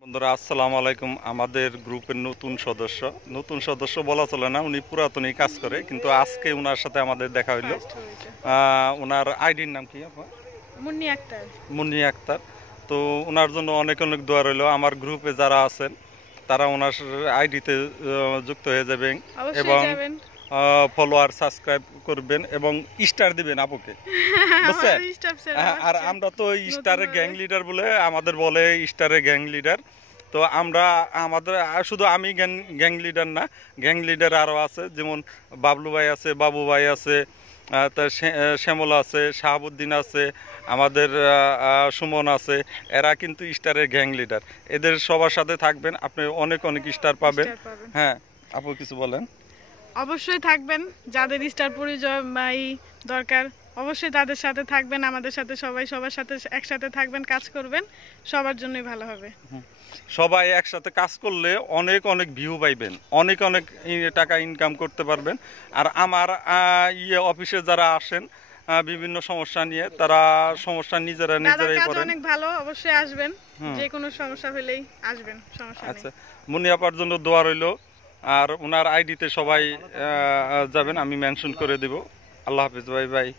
বন্ধুরা আসসালামু আলাইকুম। আমাদের গ্রুপের নতুন সদস্য বলা চলে না, উনি পুরাতনই কাজ করে, কিন্তু আজকে উনার সাথে আমাদের দেখা হইলো। ফার্স্ট হয়েছে ওনার আইডির নাম কি আপা? মুন্নি আক্তার। মুন্নি আক্তার। তো ওনার জন্য অনেক অনেক দোয়া রইলো। আমার গ্রুপে যারা আছেন তারা ওনার আইডিতে যুক্ত হয়ে যাবেন অবশ্যই এবং যাবেন। ফলোয়ার সাবস্ক্রাইব করবেন এবং স্টার দিবেন আপুকে, বুঝছেন? আমার স্টাফ স্যার আর আসছে আমরা তো স্টারে নতুনভাবে। গ্যাং লিডার বলে আমাদের বলে, স্টারে গ্যাং লিডার। তো আমরা আমাদের শুধু আমি গ্যাং লিডার না, গ্যাং লিডার আরও আছে, যেমন বাবলু ভাই আছে, বাবু ভাই আছে, তার শ্যামল আছে, শাহাবুদ্দিন আছে, আমাদের সুমন আছে। এরা কিন্তু স্টারের গ্যাং লিডার। এদের সবার সাথে থাকবেন, আপনি অনেক অনেক স্টার পাবেন। স্টার পাবেন। হ্যাঁ আপু কিছু বলেন। অবশ্যই থাকবেন, যাদের স্টার পরিচয় দরকার অবশ্যই তাদের সাথে থাকবেন, আমাদের সাথে সবাই সবার সাথে একসাথে থাকবেন, কাজ করবেন, সবার জন্যই ভালো হবে। সবাই একসাথে কাজ করলে অনেক অনেক ভিউ পাইবেন, অনেক অনেক টাকা ইনকাম করতে পারবেন। আর আমার অফিসে যারা আসেন বিভিন্ন সমস্যা নিয়ে, তারা সমস্যা দাদার নিজেরাই কাজ করেন। অনেক ভালো, অবশ্যই আসবেন। হুম। যে কোনো সমস্যা হলেই আসবেন, সমস্যা নেই। আচ্ছা, মুন্নি আপার জন্য দোয়া রইলো। আর ওনার আইডিতে সবাই যাবেন, আমি মেনশন করে দিব। আল্লাহ হাফিজ, বাই বাই।